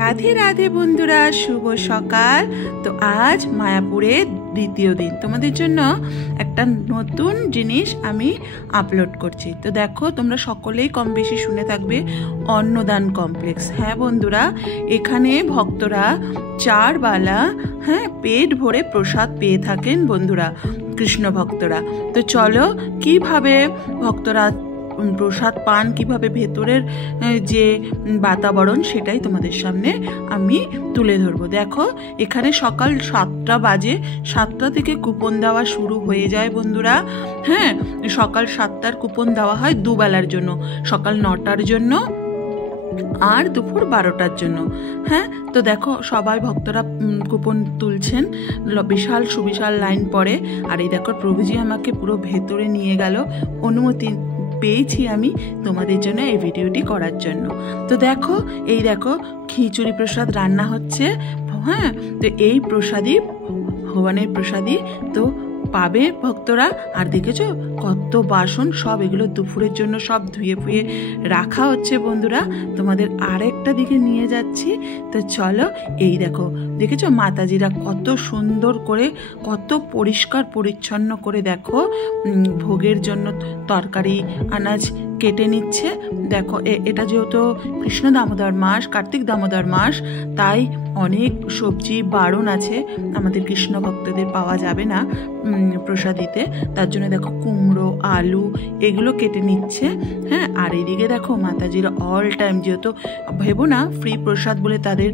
রাধে রাধে বন্ধুরা, শুভ সকাল। তো আজ মায়াপুরে দ্বিতীয় দিন তোমাদের জন্য একটা নতুন জিনিস আমি আপলোড করছি। তো দেখো, তোমরা সকলেই কম বেশি শুনে থাকবে অন্নদান কমপ্লেক্স। হ্যাঁ বন্ধুরা, এখানে ভক্তরা 4 বেলা পেট ভরে প্রসাদ পেয়ে থাকেন বন্ধুরা, কৃষ্ণ ভক্তরা। তো চলো কিভাবে ভক্তরা প্রসাদ পান, কিভাবে ভেতরের যে বাতাবরণ সেটাই তোমাদের সামনে আমি তুলে ধরবো। দেখো, এখানে সকাল 7টা বাজে, 7টা থেকে কুপন দেওয়া শুরু হয়ে যায় বন্ধুরা। সকাল 7টার কুপন দেওয়া হয় দুবেলার জন্য, সকাল 9টার জন্য আর দুপুর 12টার জন্য। তো দেখো, সবাই ভক্তরা কুপন তুলছেন, বিশাল সুবিশাল লাইন পড়ে। আর এই দেখো, প্রভুজি আমাকে পুরো ভেতরে নিয়ে গেল, অনুমতি পেয়েছি আমি তোমাদের জন্য এই ভিডিওটি করার জন্য। তো দেখো, এই দেখো খিচুড়ি প্রসাদ রান্না হচ্ছে। তো এই প্রসাদই ভগবানের প্রসাদই তো পাবে ভক্তরা। আর দেখেছো কত বাসন, সব এগুলো দুপুরের জন্য সব ধুয়ে ফুয়ে রাখা হচ্ছে বন্ধুরা। তোমাদের আরেকটা দিকে নিয়ে যাচ্ছি। তো চলো, এই দেখো, দেখেছো মাতাজিরা কত সুন্দর করে, কত পরিষ্কার পরিচ্ছন্ন করে দেখো ভোগের জন্য তরকারি আনাজ কেটে নিচ্ছে। দেখো, এটা যেহেতু কৃষ্ণ দামোদর মাস, কার্তিক দামোদর মাস, তাই অনেক সবজি বারণ আছে, আমাদের কৃষ্ণ ভক্তদের পাওয়া যাবে না প্রসাদিতে। তার জন্য দেখো কুমড়ো, আলু এগুলো কেটে নিচ্ছে। আর এদিকে দেখো মাতাজিরা অল টাইম, যেহেতু ভেবো না ফ্রি প্রসাদ বলে তাদের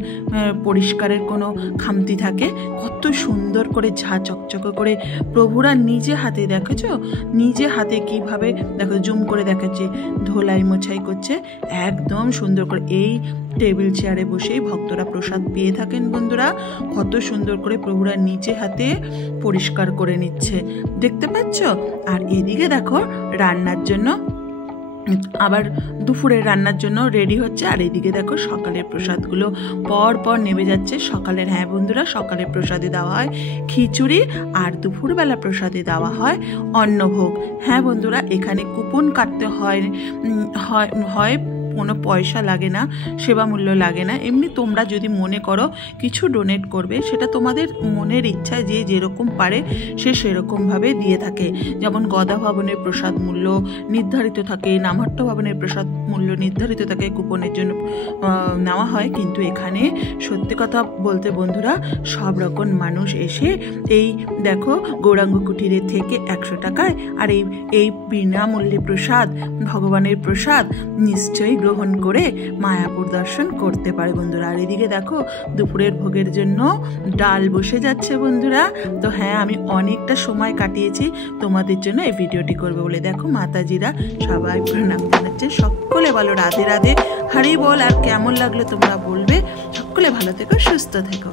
পরিষ্কারের কোনো খামতি থাকে, কত সুন্দর করে ঝা চকচকে করে প্রভুরা নিজে হাতে, দেখেছো নিজে হাতে কিভাবে, দেখো জুম করে দেখাচ্ছে, ধোলাই মোছাই করছে একদম সুন্দর করে। এই টেবিল চেয়ারে বসেই ভক্তরা প্রসাদ পেয়ে থাকেন বন্ধুরা। কত সুন্দর করে প্রভুরা নিজে হাতে পরিষ্কার করে নিচ্ছে, দেখতে পাচ্ছ। আর এদিকে দেখো রান্নার জন্য, আবার দুপুরের রান্নার জন্য রেডি হচ্ছে। আর এদিকে দেখো সকালের প্রসাদগুলো পর পর নেমে যাচ্ছে। সকালের, হ্যাঁ বন্ধুরা, সকালের প্রসাদে দেওয়া হয় খিচুড়ি, আর দুপুরবেলা প্রসাদে দেওয়া হয় অন্নভোগ। হ্যাঁ বন্ধুরা, এখানে কুপন কাটতে হয় কোনো পয়সা লাগে না, সেবা মূল্য লাগে না। এমনি তোমরা যদি মনে করো কিছু ডোনেট করবে, সেটা তোমাদের মনের ইচ্ছায়, যে যেরকম পারে সে সেরকমভাবে দিয়ে থাকে। যেমন গদা ভবনের প্রসাদ মূল্য নির্ধারিত থাকে, নামহট্ট ভবনের প্রসাদ মূল্য নির্ধারিত থাকে, কুপনের জন্য নেওয়া হয়। কিন্তু এখানে সত্যি কথা বলতে বন্ধুরা, সব রকম মানুষ এসে এই দেখো গৌরাঙ্গ কুটিরের থেকে 100 টাকায় আর এই বিনামূল্যে প্রসাদ, ভগবানের প্রসাদ নিশ্চয়ই গ্রহণ করে মায়াপুর দর্শন করতে পারে বন্ধুরা। আর এদিকে দেখো দুপুরের ভোগের জন্য ডাল বসে যাচ্ছে বন্ধুরা। তো হ্যাঁ, আমি অনেকটা সময় কাটিয়েছি তোমাদের জন্য এই ভিডিওটি করবে বলে। দেখো মাতাজিরা সবাই প্রণাম জানাচ্ছে। সকলে বলো রাধে রাধে, হরি বল। আর কেমন লাগলো তোমরা বলবে। সকলে ভালো থেকো, সুস্থ থেকো।